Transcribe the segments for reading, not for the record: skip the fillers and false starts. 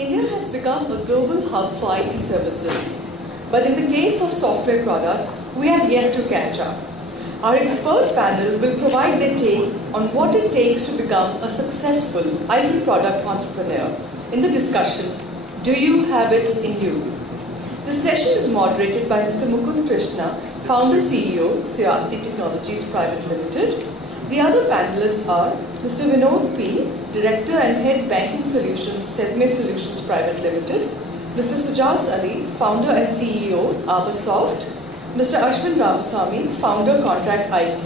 India has become a global hub for IT services. But in the case of software products, we have yet to catch up. Our expert panel will provide their take on what it takes to become a successful IT product entrepreneur. In the discussion, do you have it in you? The session is moderated by Mr. Mukund Krishna, founder CEO, Syati Technologies Private Limited. The other panelists are Mr. Vinod P, Director and Head Banking Solutions, Sesame Solutions Private Limited, Mr. Sujas Ali, Founder and CEO, Abasoft, Mr. Ashwin Ramasamy, Founder, Contract IQ.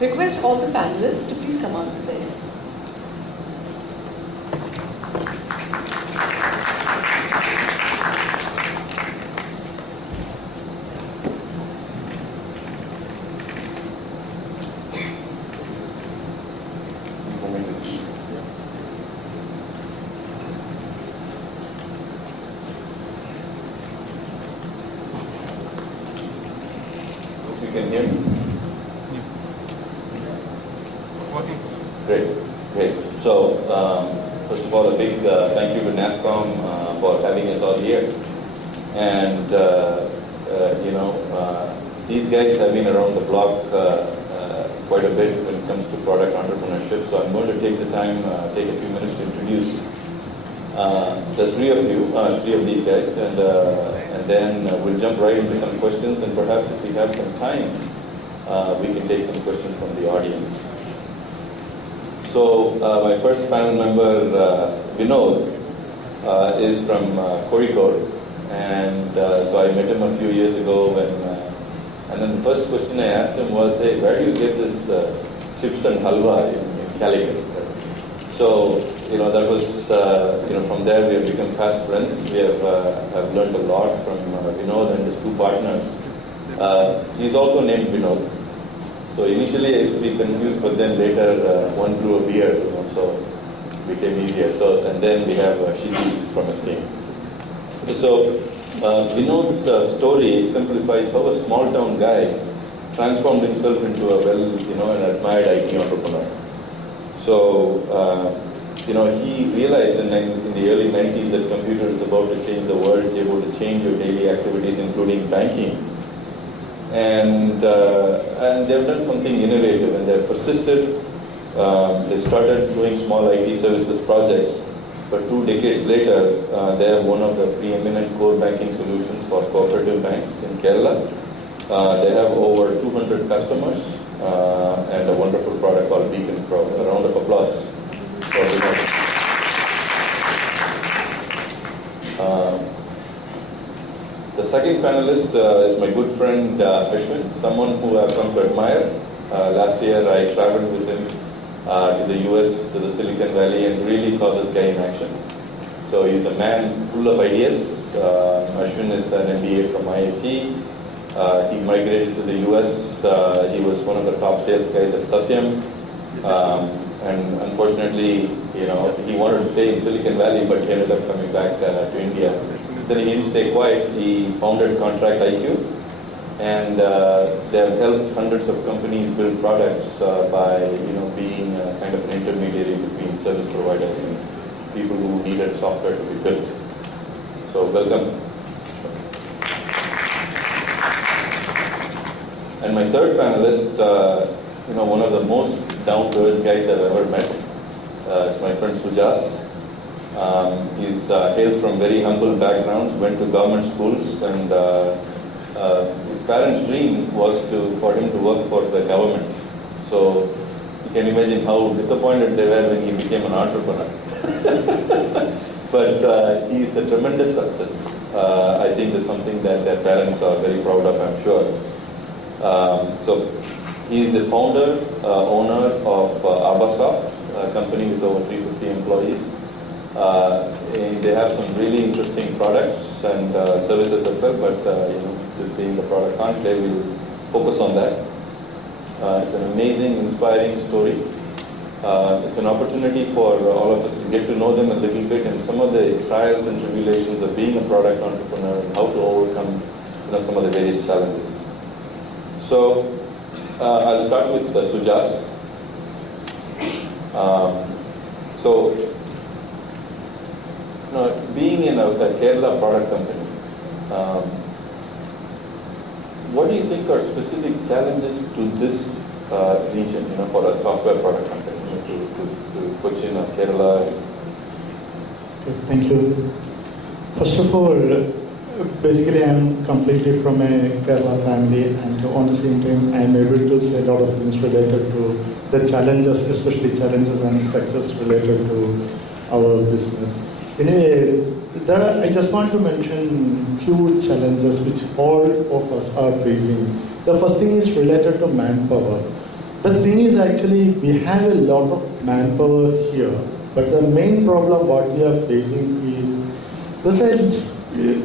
Request all the panelists to please come on to this. Can hear me? Great. So, first of all, a big thank you to NASSCOM for having us all here. And, these guys have been around the block quite a bit when it comes to product entrepreneurship. So I'm going to take the time, take a few minutes to introduce the three of these guys, and then we'll jump right into some questions, and perhaps if we have some time, we can take some questions from the audience. So my first panel member, Vinod, is from Kochi, and so I met him a few years ago, and then the first question I asked him was, hey, where do you get this chips and halwa in Calicut? So, that was, from there we have become fast friends. We have learned a lot from Vinod and his two partners. He's also named Vinod. So initially I used to be confused, but then later one grew a beard, so it became easier. So, and then we have Shiji from his team. So Vinod's story exemplifies how a small town guy transformed himself into a an admired IT entrepreneur. So, he realized in the early 90s that computer is about to change the world, it's able to change your daily activities, including banking. And they've done something innovative, and they've persisted. They started doing small IT services projects, but 2 decades later, they are one of the preeminent core banking solutions for cooperative banks in Kerala. They have over 200 customers and a wonderful product called Beacon Pro. A round of applause. The second panelist is my good friend Ashwin, someone who I've come to admire. Last year I traveled with him to the US, to the Silicon Valley, and really saw this guy in action. So he's a man full of ideas. Ashwin is an MBA from IIT. He migrated to the US. He was one of the top sales guys at Satyam. And unfortunately, he wanted to stay in Silicon Valley, but he ended up coming back to India. Then he didn't stay quiet. He founded Contract IQ, and they have helped hundreds of companies build products by being kind of an intermediary between service providers and people who needed software to be built. So welcome. And my third panelist, one of the most down-to-earth guys I've ever met. It's my friend Sujas. He hails from very humble backgrounds, went to government schools, and his parents' dream was for him to work for the government. So you can imagine how disappointed they were when he became an entrepreneur. But he's a tremendous success. I think it's something that their parents are very proud of, I'm sure. So he's the founder, owner of Abasoft, a company with over 350 employees. They have some really interesting products and services as well, but this being the Product Conclave, we'll focus on that. It's an amazing, inspiring story. It's an opportunity for all of us to get to know them a little bit and some of the trials and tribulations of being a product entrepreneur and how to overcome some of the various challenges. So I'll start with Sujas. being in a Kerala product company, what do you think are specific challenges to this region, for a software product company, to Kochi or Kerala? Okay, thank you. First of all, basically I'm completely from a Kerala family, and on the same time I'm able to say a lot of things related to the challenges, especially challenges and success related to our business. Anyway, I just want to mention few challenges which all of us are facing. The first thing is related to manpower. The thing is actually we have a lot of manpower here, but the main problem what we are facing is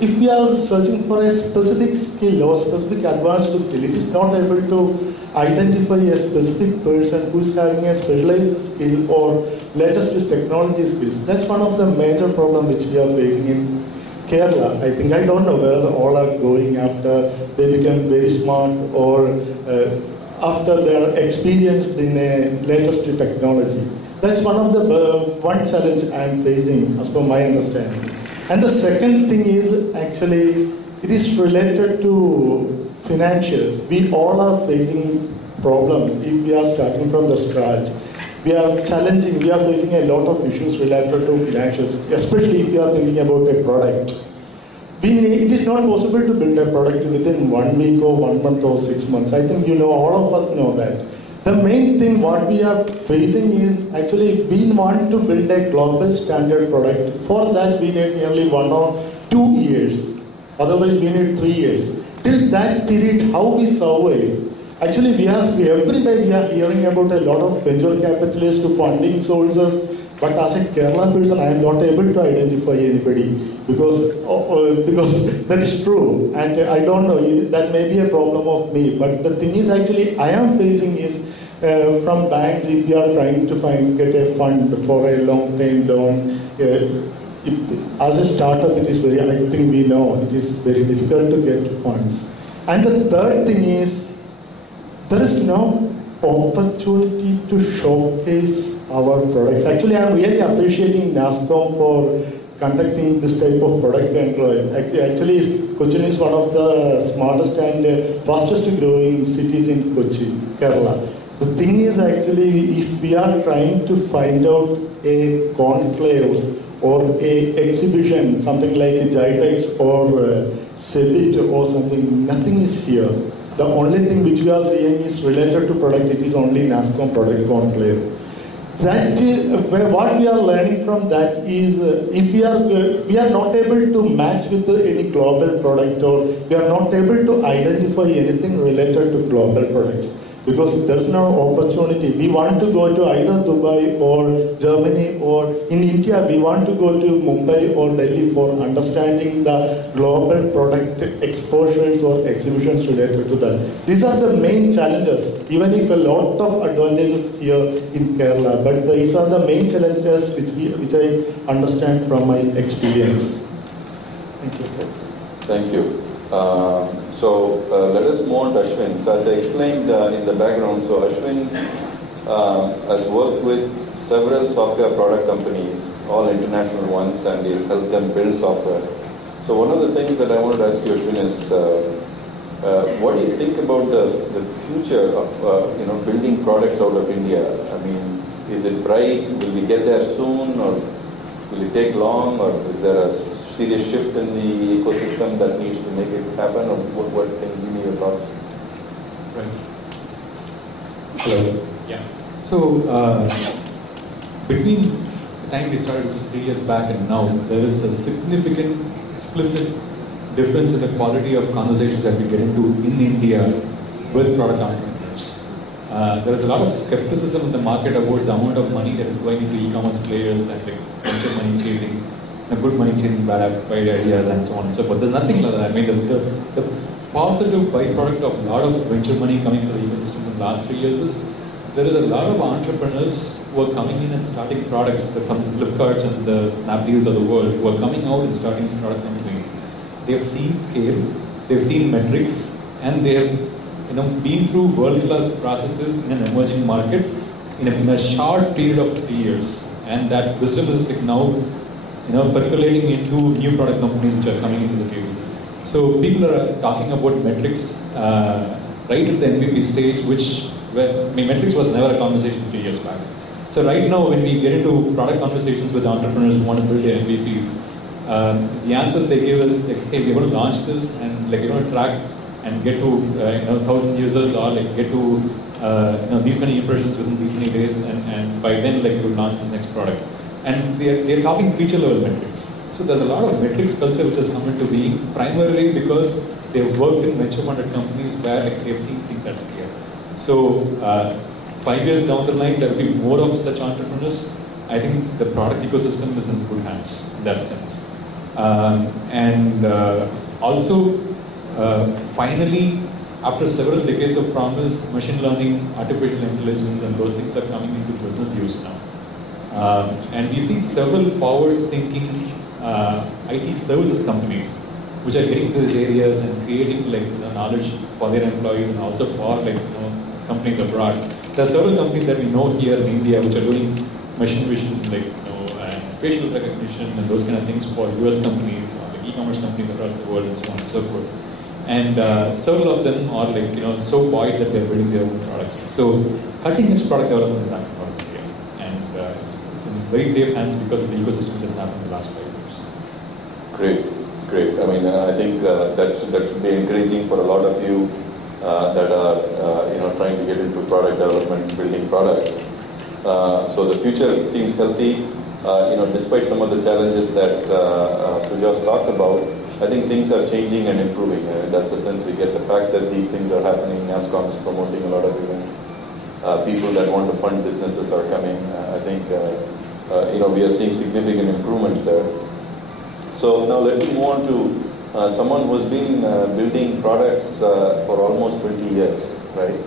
if we are searching for a specific skill or specific advanced skill, it is not able to identify a specific person who is having a specialized skill or latest technology skills. That's one of the major problems which we are facing in Kerala. I don't know where all are going after they become very smart or after they are experienced in a latest technology. That's one of the one challenge I am facing as per my understanding. And the second thing is actually it is related to financials. We all are facing problems if we are starting from the scratch. We are facing a lot of issues related to financials, especially if you are thinking about a product. It is not possible to build a product within 1 week or 1 month or 6 months. I think all of us know that. The main thing what we are facing is actually we want to build a global standard product. For that we need nearly 1 or 2 years. Otherwise we need 3 years. Till that period, how we survive? Actually, every day we are hearing about a lot of venture capitalists, funding sources. But as a Kerala person, I am not able to identify anybody because that is true. And I don't know, that may be a problem of me. But the thing is actually I am facing is from banks, if we are trying to get a fund for a long-term loan, as a startup, it is I think we know, it is very difficult to get funds. And the third thing is, there is no opportunity to showcase our products. Actually, I am really appreciating NASSCOM for conducting this type of product control. Actually, Kochi is one of the smartest and fastest growing cities in Kochi, Kerala. The thing is actually, if we are trying to find out a conclave or a exhibition, something like a GITEX or CEBIT or something, nothing is here. The only thing which we are seeing is related to product, it is only NASSCOM Product Conclave. That is, what we are learning from that is, if we are not able to match with any global product, or we are not able to identify anything related to global products, because there is no opportunity. We want to go to either Dubai or Germany, or in India we want to go to Mumbai or Delhi for understanding the global product exposures or exhibitions related to that. These are the main challenges, even if a lot of advantages here in Kerala, but these are the main challenges which I understand from my experience. Thank you. Thank you. So let us move on to Ashwin. So as I explained in the background, so Ashwin has worked with several software product companies, all international ones, and he's helped them build software. So one of the things that I wanted to ask you, Ashwin, is what do you think about the future of building products out of India? I mean, is it bright? Will we get there soon, or will it take long, or is there a serious shift in the ecosystem that needs to make it happen, or what can you give me your thoughts? Right. Hello. Yeah. So between the time we started, which is 3 years back, and now, there is a significant, explicit difference in the quality of conversations that we get into in India with product entrepreneurs. There is a lot of skepticism in the market about the amount of money that is going into e-commerce players and like venture money chasing. Good money chasing bad ideas and so on and so forth. There's nothing like that. I mean, the positive byproduct of a lot of venture money coming to the ecosystem in the last 3 years is there is a lot of entrepreneurs who are coming in and starting products, the Flipkarts and the Snapdeals of the world, who are coming out and starting product companies. They have seen scale, they've seen metrics, and they have been through world-class processes in an emerging market in a short period of 3 years. And that wisdom is like now percolating into new product companies which are coming into the table. So people are talking about metrics right at the MVP stage, metrics was never a conversation 3 years back. So right now, when we get into product conversations with entrepreneurs who want to build their MVPs, the answers they give is like, hey, we're going to launch this and track and get to 1,000 users, or like get to these many impressions within these many days, and by then like we'll launch this next product. And they're talking feature level metrics. So there's a lot of metrics culture which has come into being primarily because they've worked in venture funded companies where like, they've seen things at scale. So 5 years down the line, there will be more of such entrepreneurs. I think the product ecosystem is in good hands in that sense. Also, finally, after several decades of promise, machine learning, artificial intelligence, and those things are coming into business use now. And we see several forward-thinking IT services companies which are getting into these areas and creating knowledge for their employees and also for companies abroad. There are several companies that we know here in India which are doing machine vision, and facial recognition and those kind of things for US companies or e-commerce companies across the world and so on and so forth. And several of them are so buoyed that they're building their own products. So cutting-edge product development is actually part of India, and it's in very safe hands because of the ecosystem that's happened in the last 5 years. Great. I mean, I think that should be encouraging for a lot of you that are trying to get into product development, building products. So the future seems healthy. Despite some of the challenges that Sujas talked about, I think things are changing and improving. That's the sense we get. The fact that these things are happening, NASSCOM is promoting a lot of events. People that want to fund businesses are coming. I think we are seeing significant improvements there. So now let me move on to someone who's been building products for almost 20 years, right?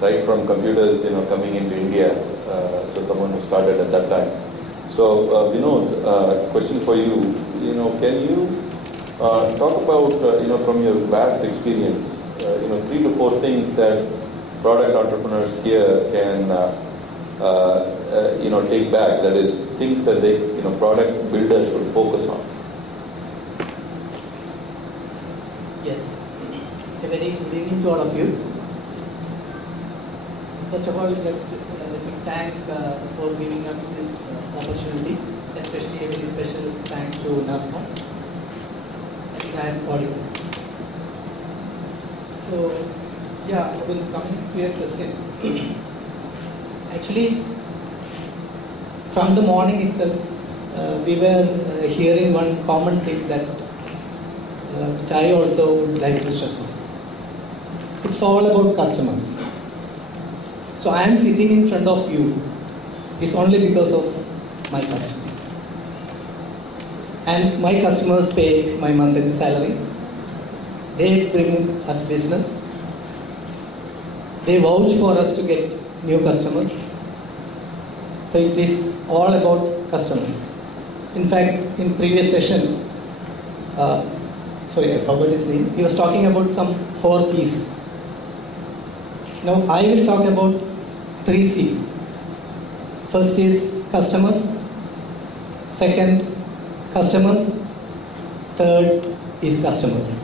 Right from computers, coming into India. So someone who started at that time. So Vinod, question for you. Can you talk about from your vast experience, 3 to 4 things that product entrepreneurs here can take back. That is, things that they product builders should focus on. Yes. A very good evening to all of you. First of all, let me thank for giving us this opportunity, especially a very special thanks to NASSCOM. I think I am audible. So, yeah, coming to your question. Actually, from the morning itself, we were hearing one common thing that which I also would like to stress on. It's all about customers. So I am sitting in front of you is only because of my customers. And my customers pay my monthly salaries. They bring us business. They vouch for us to get new customers. So it is all about customers. In fact, in previous session, sorry, I forgot his name. He was talking about some 4 P's. Now I will talk about 3 C's. First is customers. Second, customers. Third is customers.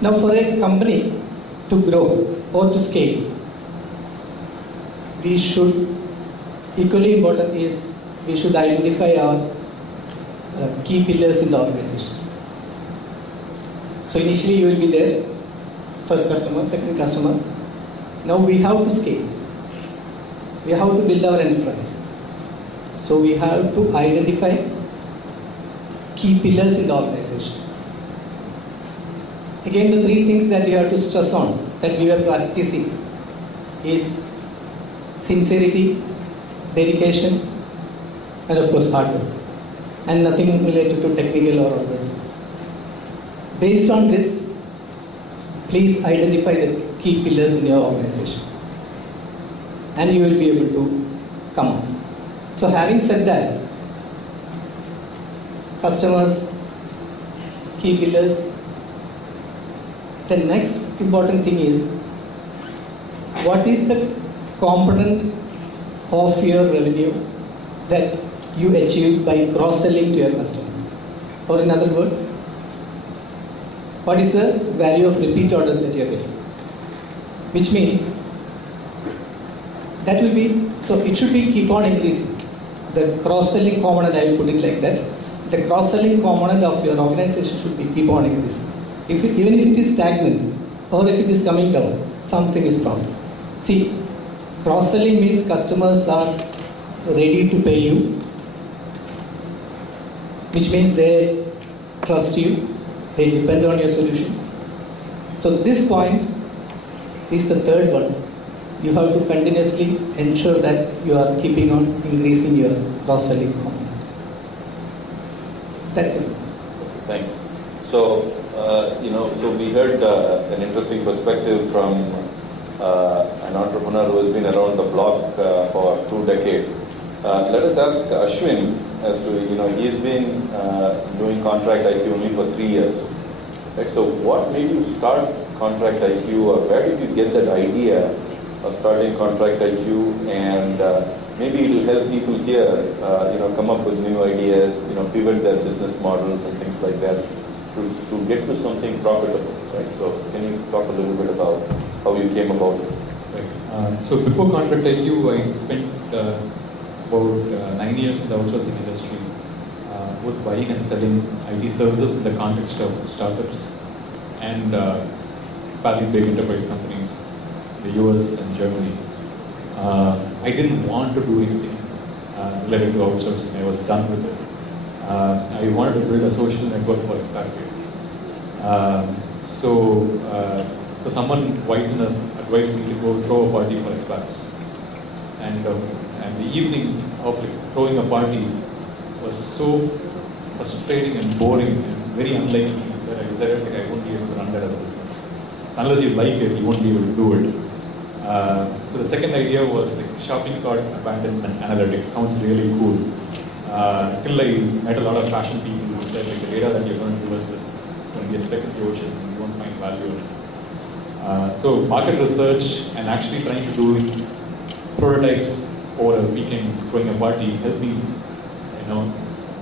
Now for a company to grow or to scale, we should, equally important is, we should identify our key pillars in the organization. So initially you will be there, first customer, second customer. Now we have to scale. We have to build our enterprise. So we have to identify key pillars in the organization. Again, the 3 things that you have to stress on, that we are practicing, is sincerity, dedication, and of course hard work. And nothing related to technical or other things. Based on this, please identify the key pillars in your organization. And you will be able to come on. So having said that, customers, key pillars, the next important thing is, what is the component of your revenue that you achieve by cross-selling to your customers? Or in other words, what is the value of repeat orders that you are getting? Which means that will be, so it should be keep on increasing. The cross-selling component, I will put it like that. The cross-selling component of your organization should be keep on increasing. Even if it is stagnant or if it is coming down, something is wrong. See, cross-selling means customers are ready to pay you, which means they trust you, they depend on your solutions. So this point is the third one. You have to continuously ensure that you are keeping on increasing your cross-selling component. That's it. Thanks. So, so we heard an interesting perspective from an entrepreneur who has been around the block for 2 decades. Let us ask Ashwin as to, he's been doing Contract IQ only for 3 years. Right? So what made you start Contract IQ, or where did you get that idea of starting Contract IQ? And maybe it will help people here, come up with new ideas, pivot their business models and things like that to get to something profitable, right? So can you talk a little bit about how you came about it? Right. So before Contract IQ, I spent about 9 years in the outsourcing industry, both buying and selling IT services in the context of startups and fairly big enterprise companies in the US and Germany. I didn't want to do anything related to outsourcing. I was done with it. I wanted to build a social network for expatriates. So someone wise enough advised me to go throw a party for expats. And the evening of throwing a party was so frustrating and boring and very unlike me that I decided I won't be able to run that as a business. So unless you like it, you won't be able to do it. So the second idea was shopping cart abandonment analytics. Sounds really cool. Till I met a lot of fashion people who said the data that you're going to give us is going to be a speck in the ocean and you won't find value in it. So market research and actually trying to do prototypes over a weekend, throwing a party, helped me,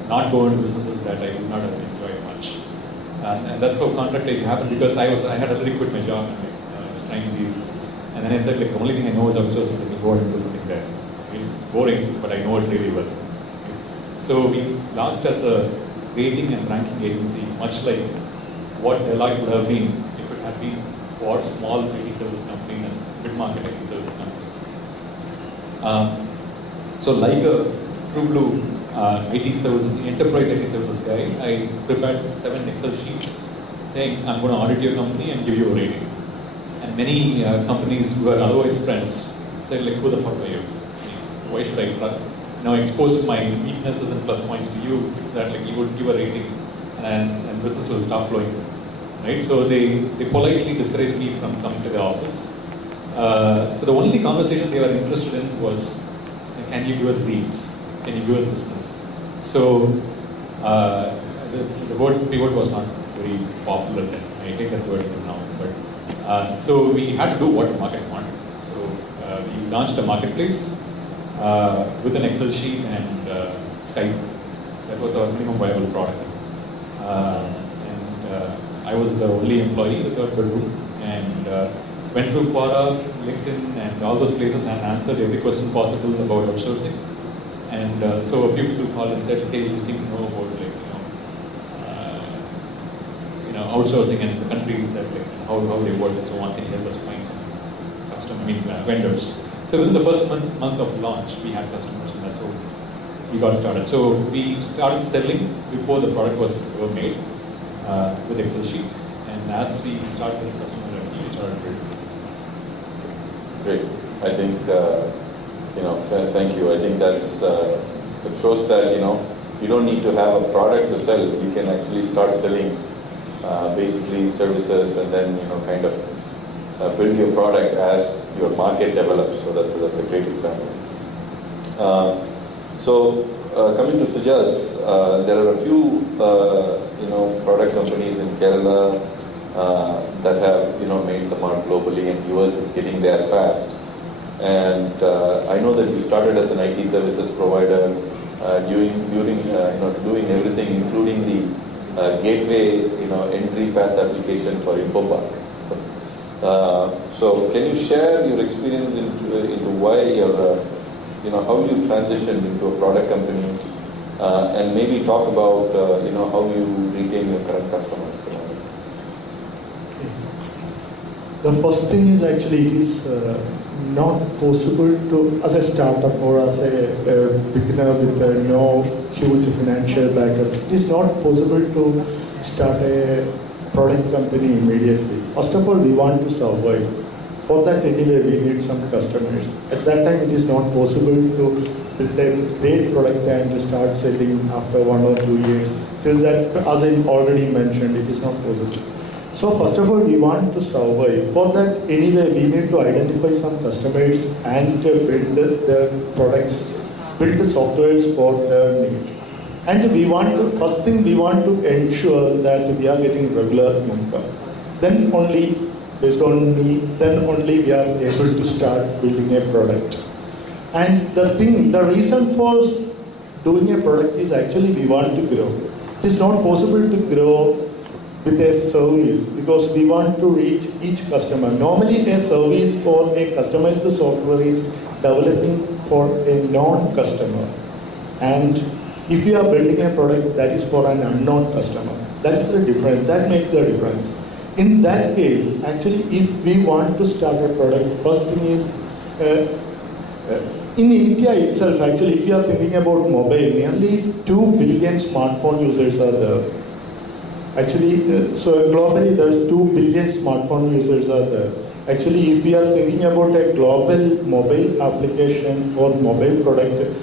not go into businesses that I would not have enjoyed much. And that's how Contract IQ happened, because I had already quit my job and I was trying these. And then I said, the only thing I know is outsourcing. Let me go out and do something there. It's boring, but I know it really well. So we launched as a rating and ranking agency, much like what Deloitte would have been if it had been for small IT service companies and mid-market IT service companies. So like a true blue IT services, enterprise IT services guy, I prepared 7 Excel sheets saying, I'm going to audit your company and give you a rating. And many companies who are otherwise friends said, who the fuck are you? Why should I expose my weaknesses and plus points to you that you would give a rating and business will stop flowing, right? So they politely discouraged me from coming to the office. So the only conversation they were interested in was, can you give us leads? Can you give us business? So the word pivot was not very popular then. I take that word now, but so we had to do what the market wanted. So we launched a marketplace with an Excel sheet and Skype. That was our minimum viable product. I was the only employee in the third bedroom and went through Quora, LinkedIn, and all those places and answered every question possible about outsourcing. And so a few people called and said, hey, you seem to know about outsourcing and the countries that how they work and so on. Can you help us find some vendors? So within the first month of launch, we had customers, and that's how we got started. So we started selling before the product was ever made with Excel sheets, and as we started getting customer revenue, we started building. Great. I think thank you. I think that's it shows that you don't need to have a product to sell. You can actually start selling basically services, and then kind of build your product as your market develops. So that's a great example. Coming to Sujas, there are a few product companies in Kerala that have made the mark globally, and US is getting there fast. And I know that you started as an IT services provider, doing everything, including the gateway, entry pass application for InfoPark. So can you share your experience into why how you transitioned into a product company, and maybe talk about how you retain your current customers? The first thing is actually it is not possible to, as a startup or as a beginner with no huge financial backup, it is not possible to start a product company immediately. First of all, we want to survive. For that anyway, we need some customers. At that time, it is not possible to build a great product and start selling after 1 or 2 years. Till that, as I already mentioned, it is not possible. So first of all, we want to survive. For that, anyway, we need to identify some customers and build the products, build the softwares for their need. And we want to, first thing, we want to ensure that we are getting regular income. Then only, based on me, then only we are able to start building a product. And the reason for doing a product is actually we want to grow. It is not possible to grow with a service because we want to reach each customer. Normally a service or a customized software is developing for a non-customer. And if you are building a product that is for an unknown customer, that is the difference, that makes the difference. In that case, actually if we want to start a product, first thing is, in India itself, actually if you are thinking about mobile, nearly 2 billion smartphone users are there. Actually, so globally there's 2 billion smartphone users are there. Actually, if we are thinking about a global mobile application or mobile product,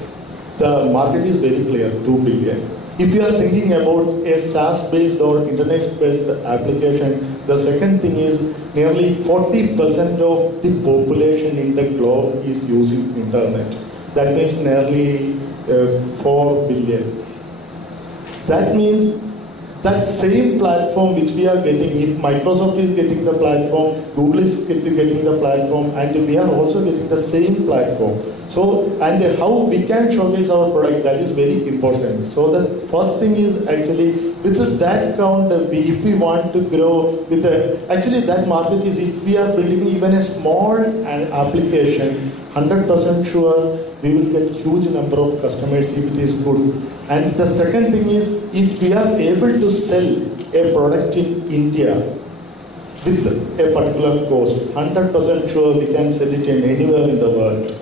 the market is very clear, 2 billion. If you are thinking about a SaaS-based or internet-based application, the second thing is nearly 40% of the population in the globe is using internet. That means nearly 4 billion. That means that same platform which we are getting, if Microsoft is getting the platform, Google is getting the platform, and we are also getting the same platform. So, and how we can showcase our product, that is very important. So the first thing is actually, with that count, if we want to grow with actually that market is, if we are building even a small application, 100% sure we will get huge number of customers if it is good. And the second thing is, if we are able to sell a product in India with a particular cost, 100% sure we can sell it in anywhere in the world.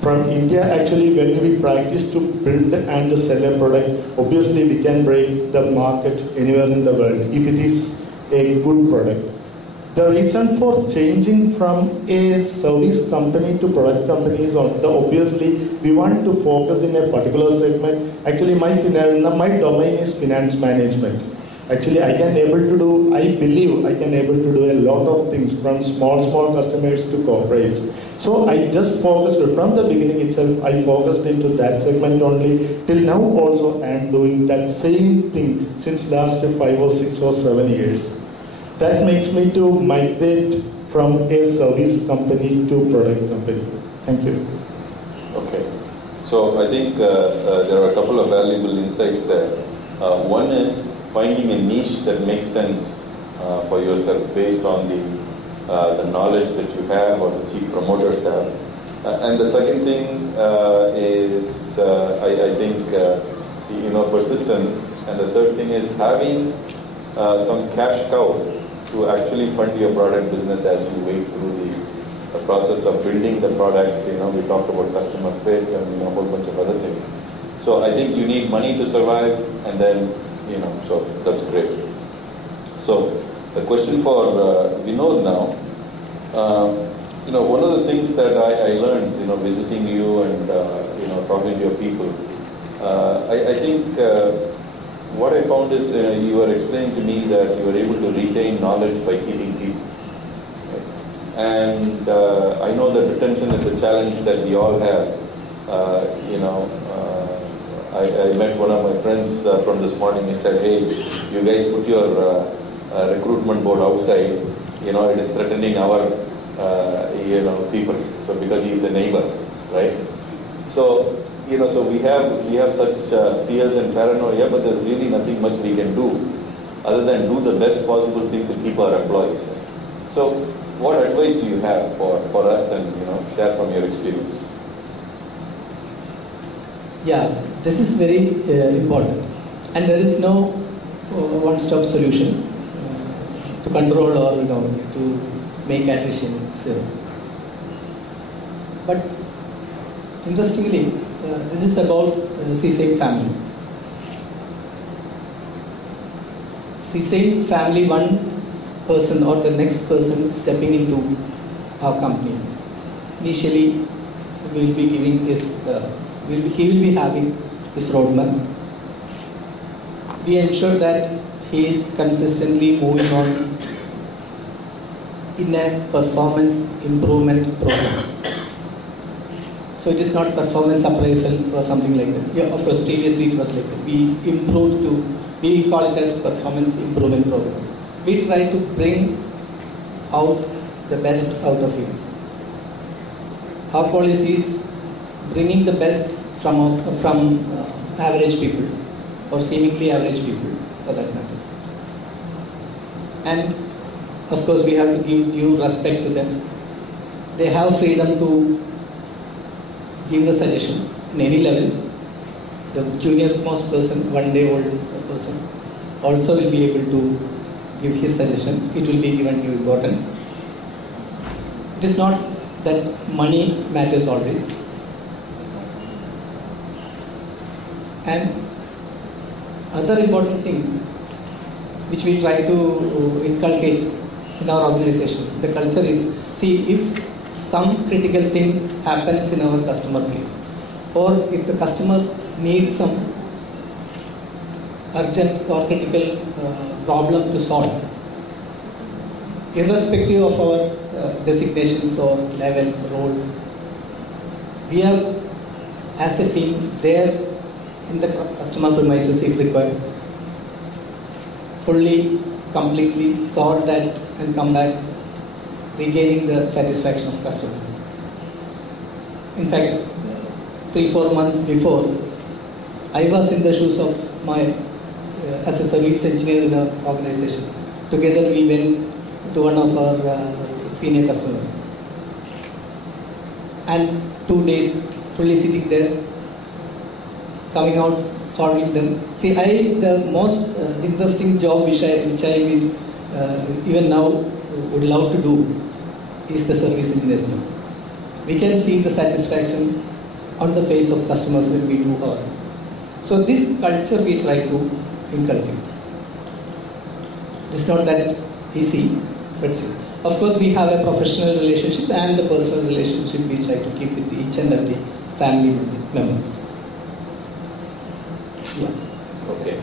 From India, actually, when we practice to build and sell a product, obviously we can break the market anywhere in the world if it is a good product. The reason for changing from a service company to product company is obviously we want to focus in a particular segment. Actually, my domain is finance management. Actually, I believe I can able to do a lot of things from small customers to corporates. So I just focused from the beginning itself, I focused into that segment only. Till now also I am doing that same thing since last 5 or 6 or 7 years. That makes me to migrate from a service company to product company. Thank you. Okay. So I think there are a couple of valuable insights there. One is finding a niche that makes sense for yourself based on the knowledge that you have or the chief promoters have. And the second thing is, I think, persistence. And the third thing is having some cash cow to actually fund your product business as you wait through the process of building the product. We talked about customer fit and a whole bunch of other things. So I think you need money to survive, and then, so that's great. So the question for Vinod now, one of the things that I learned, visiting you and, talking to your people, I think what I found is you were explaining to me that you were able to retain knowledge by keeping people. Right? And I know that retention is a challenge that we all have. I met one of my friends from this morning. He said, hey, you guys put your recruitment board outside. It is threatening our people. So because he's a neighbor, right? So so we have such fears and paranoia, but there's really nothing much we can do other than do the best possible thing to keep our employees. So, what advice do you have for us, and share from your experience? Yeah, this is very important, and there is no one-stop solution to control or to make attrition zero. But interestingly, this is about CSAID family. CSAID family, one person or the next person stepping into our company. Initially, we will be giving this. He will be having this roadmap. We ensure that he is consistently moving on in a performance improvement program. So it is not performance appraisal or something like that. Yeah, of course, previously it was like that. We call it as performance improvement program. We try to bring out the best out of him. Our policy is bringing the best from average people or seemingly average people for that matter. And of course we have to give due respect to them. They have freedom to give the suggestions in any level. The junior most person, 1 day old person, also will be able to give his suggestion. It will be given due importance. It is not that money matters always. And other important thing which we try to inculcate in our organization, the culture is, see, if some critical thing happens in our customer place, or if the customer needs some urgent or critical problem to solve, irrespective of our designations or levels, roles, we are as a team there in the customer premises if required, fully, completely solve that and come back regaining the satisfaction of customers. In fact, 3-4 months before, I was in the shoes of my as a service engineer in the organization. Together we went to one of our senior customers, and 2 days fully sitting there, coming out, solving them. See, the most interesting job which I will even now would love to do is the service engineers now. We can see the satisfaction on the face of customers when we do our. So this culture we try to inculcate. It's not that easy, but see, of course we have a professional relationship and the personal relationship we try to keep with each and every family members. Yeah. Okay.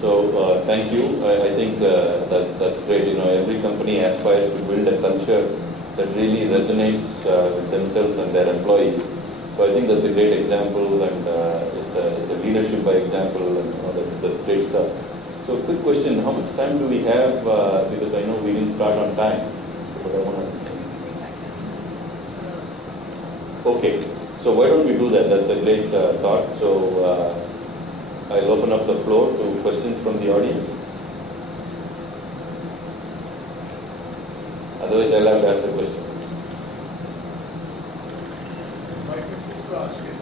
So thank you. I think that's great. Every company aspires to build a culture that really resonates with themselves and their employees. So I think that's a great example, and it's a leadership by example, and that's great stuff. So quick question: how much time do we have? Because I know we didn't start on time, but I want to understand. Okay. So why don't we do that? That's a great thought. So. I'll open up the floor to questions from the audience. Otherwise, I'll have to ask the questions. My question is to ask you,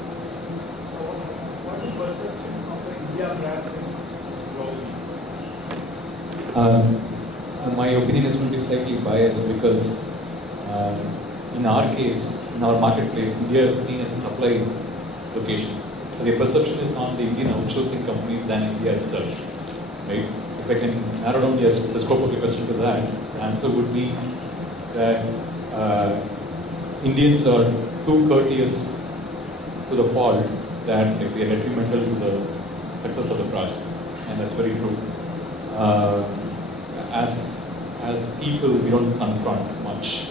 what is the perception of the India brand globally? My opinion is going to be slightly biased because in our case, in our marketplace, India is seen as a supply location. So the perception is on the Indian outsourcing companies than India itself, right? If I can narrow down the scope of the question to that, the answer would be that Indians are too courteous to the fault that they are detrimental to the success of the project, and that's very true. As people, we don't confront much,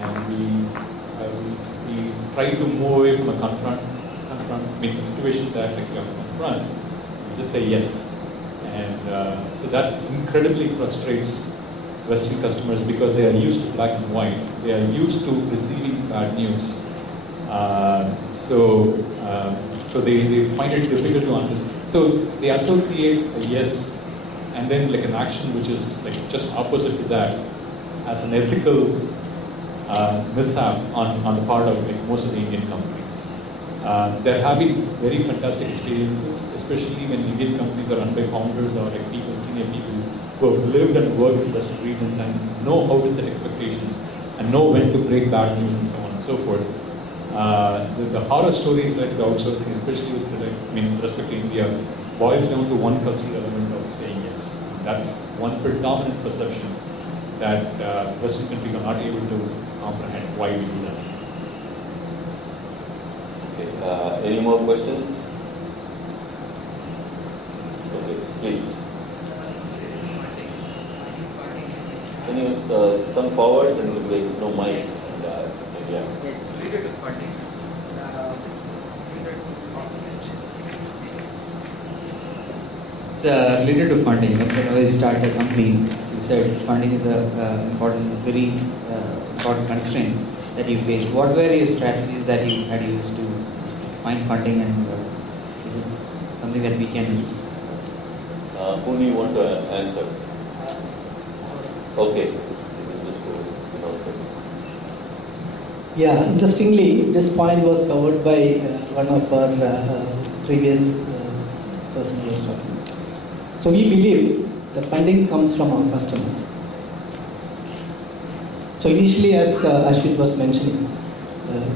and we try to move away from a make the situation that you have to confront, you just say yes. And so that incredibly frustrates Western customers because they are used to black and white. They are used to receiving bad news. So they find it difficult to understand. So they associate a yes and then like an action which is like just opposite to that as an ethical mishap on the part of like most of the Indian companies. There have been very fantastic experiences, especially when Indian companies are run by founders or like people, senior people who have lived and worked in Western regions and know how to set expectations and know when to break bad news and so on and so forth. The horror stories related to outsourcing, especially with respect to India, boils down to one cultural element of saying yes. That's one predominant perception that Western countries are not able to comprehend why we do that. Okay, any more questions? Okay, please. Can you come forward and there's no mic? Yeah. It's related to funding. It's related to funding. Whenever you start a company, as you said, funding is a very important constraint that you face. What were your strategies that you had used to find funding, and is this something that we can use? Who do you want to answer? Okay. Yeah, interestingly, this point was covered by one of our previous person who was talking. So we believe the funding comes from our customers. So initially, as Ashwin was mentioning,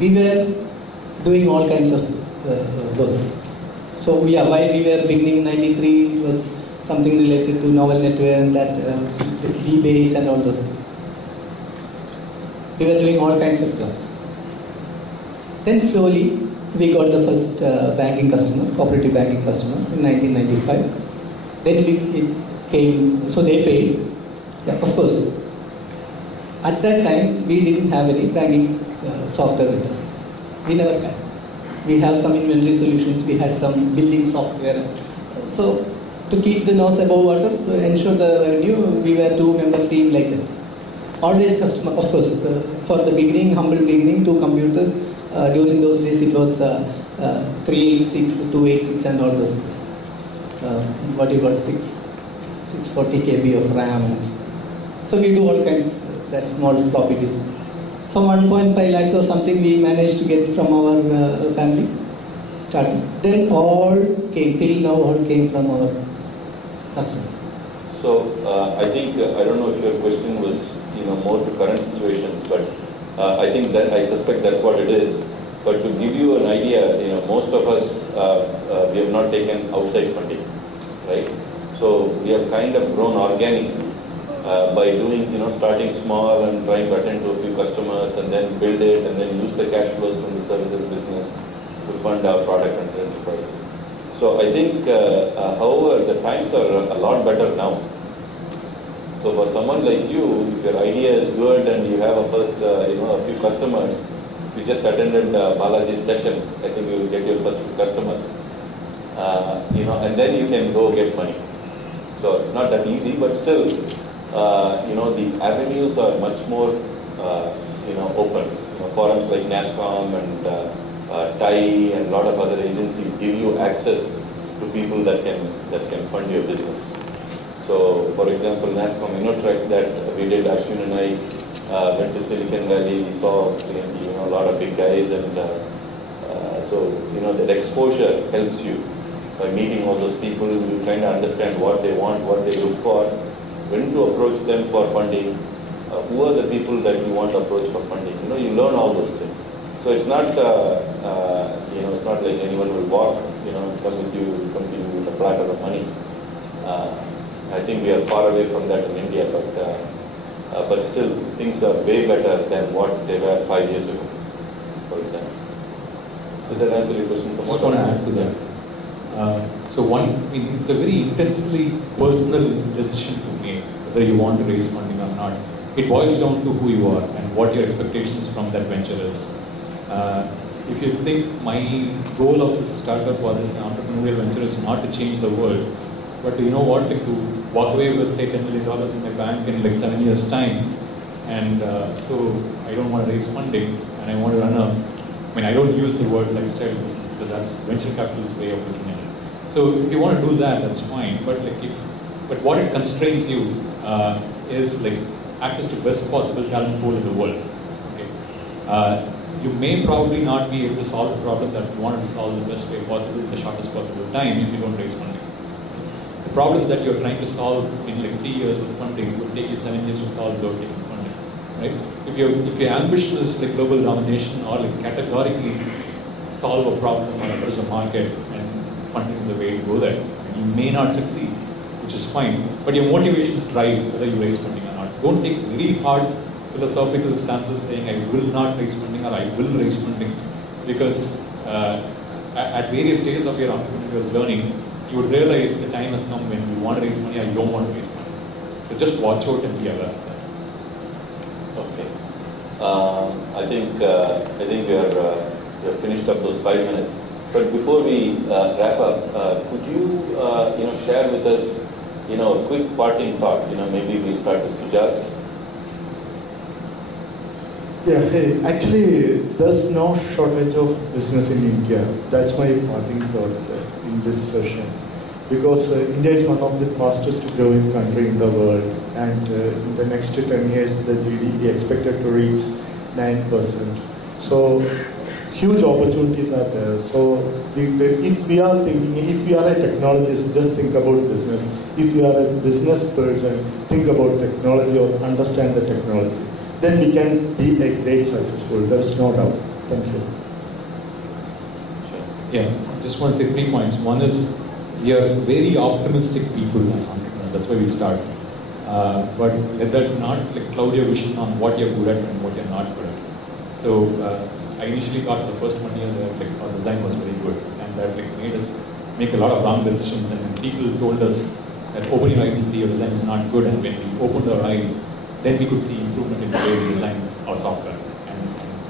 we were doing all kinds of works. So while we were beginning in '93, it was something related to novel network and that D-base and all those things. We were doing all kinds of jobs. Then slowly, we got the first banking customer, cooperative banking customer in 1995. Then it came, so they paid. Yeah, of course. At that time, we didn't have any banking software with us. We never had. We have some inventory solutions, we had some billing software. So to keep the nose above water, to ensure the revenue, we were 2-member team like that. Always customer, of course, for the beginning, humble beginning, 2 computers. During those days it was 386, 286 and all those things. What you got, 640 KB of RAM. And so we do all kinds, that small floppy disk. So 1.5 lakhs or something we managed to get from our family, starting. Then all came, till now all came from our customers. So I think, I don't know if your question was more to current situations, but I think that I suspect that's what it is. But to give you an idea, most of us we have not taken outside funding, right? So we have kind of grown organically by doing, starting small and trying to attend to a few customers and then build it and then use the cash flows from the services business to fund our product and enterprises. So I think, however, the times are a lot better now. So for someone like you, if your idea is good and you have a first, a few customers, if you just attended Balaji's session, I think you will get your first few customers. And then you can go get money. So it's not that easy, but still, the avenues are much more, open. Forums like NASSCOM and TAI and a lot of other agencies give you access to people that can fund your business. So, for example, NASSCOM InnoTrek that we did, Ashwin and I went to Silicon Valley. We saw a lot of big guys, and so that exposure helps you by meeting all those people. You kind of understand what they want, what they look for, when to approach them for funding, who are the people that you want to approach for funding. You learn all those things. So it's not it's not like anyone will walk, come to you with a platter of money. I think we are far away from that in India, but still things are way better than what they were 5 years ago, for example. Did that answer your question somewhat? I just want to add to that. It's a very intensely personal decision to make whether you want to raise funding or not. It boils down to who you are and what your expectations from that venture is. If you think my goal of this startup or this entrepreneurial venture is not to change the world, but you know what, like to walk away with say $10 million in my bank in like 7 years time, and so I don't want to raise funding and I want to run a mean, I don't use the word lifestyle business because that's venture capital's way of looking at it. So if you want to do that, that's fine. But but what it constrains you is like access to best possible talent pool in the world. Okay? You may probably not be able to solve the problem that you wanted to solve the best way possible in the shortest possible time if you don't raise funding. The problems that you're trying to solve in like 3 years with funding will take you 7 years to solve without taking funding, right? If your ambition is like global domination or like categorically solve a problem or address a market, and funding is the way to go there, and you may not succeed, which is fine, but your motivations drive whether you raise funding or not. Don't take very hard philosophical stances saying I will not raise funding or I will raise funding, because at various stages of your entrepreneurial journey, you would realize the time has come when you want to raise money or you don't want to raise money. So just watch out and be aware of that. Okay. I think we have finished up those 5 minutes. But before we wrap up, could you share with us a quick parting thought? Maybe we'll start with Sujas. Yeah, hey, actually, there's no shortage of business in India. That's my parting thought in this session. Because India is one of the fastest growing country in the world, and in the next 10 years, the GDP expected to reach 9%. So, huge opportunities are there. So, if we are a technologist, just think about business. If you are a business person, think about technology or understand the technology. Then we can be a great successful. There is no doubt. Thank you. Yeah, I just want to say 3 points. One is we are very optimistic people as entrepreneurs. That's why we start. But let that not cloud your vision on what you're good at and what you're not good at. So I initially thought the first 1 year that our design was very good, and that made us make a lot of wrong decisions. And when people told us that open your eyes and see your design is not good, and when we opened our eyes, then we could see improvement in the way we design our software and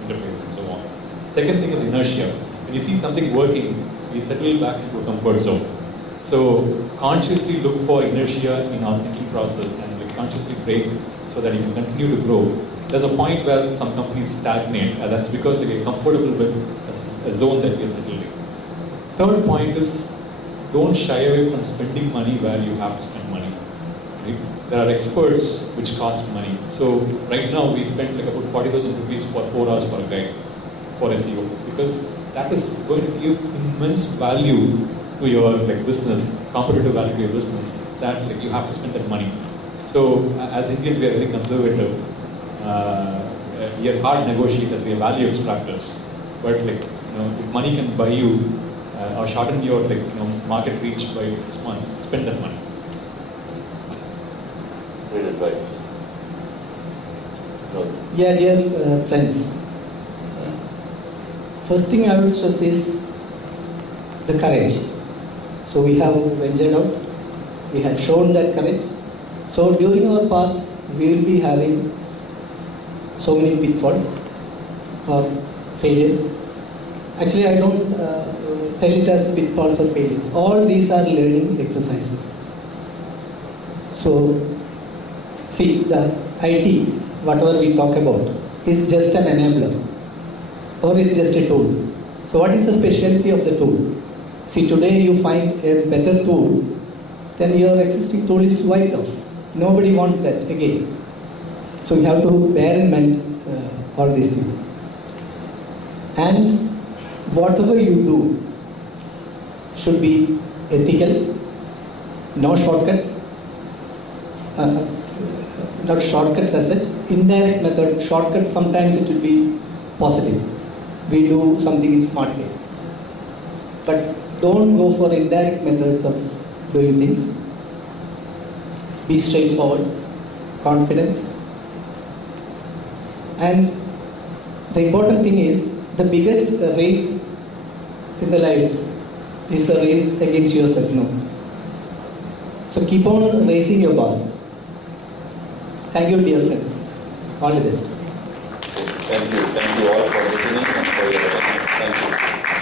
interfaces and so on. Second thing is inertia. When you see something working, we settle back into a comfort zone. So consciously look for inertia in our thinking process and consciously break so that you can continue to grow. There's a point where some companies stagnate, and that's because they get comfortable with a zone that we are settled in. Third point is don't shy away from spending money where you have to spend money. Right? There are experts which cost money. So right now we spend about 40,000 rupees for 4 hours per guide for SEO, because that is going to give immense value to your business, competitive value to your business, that you have to spend that money. So as Indians, we are very conservative. We are hard negotiators, we are value extractors. But if money can buy you or shorten your market reach by 6 months, spend that money. Great advice. Yeah, dear friends. First thing I will stress is the courage. So we have ventured out, we had shown that courage. So during our path, we will be having so many pitfalls or failures. Actually, I don't tell it as pitfalls or failures. All these are learning exercises. So, see, the IT, whatever we talk about, is just an enabler or is just a tool. So what is the specialty of the tool? See, today you find a better tool, then your existing tool is wiped off. Nobody wants that again. So you have to bear in mind all these things. And whatever you do should be ethical, no shortcuts, not shortcuts as such, indirect method. Shortcuts, sometimes it will be positive. We do something in smart way. But don't go for indirect methods of doing things. Be straightforward, confident. And the important thing is, the biggest race in the life is the race against yourself. No. So keep on racing your boss. Thank you, dear friends. All the best. Thank you. Thank you all for listening and for your attention. Thank you.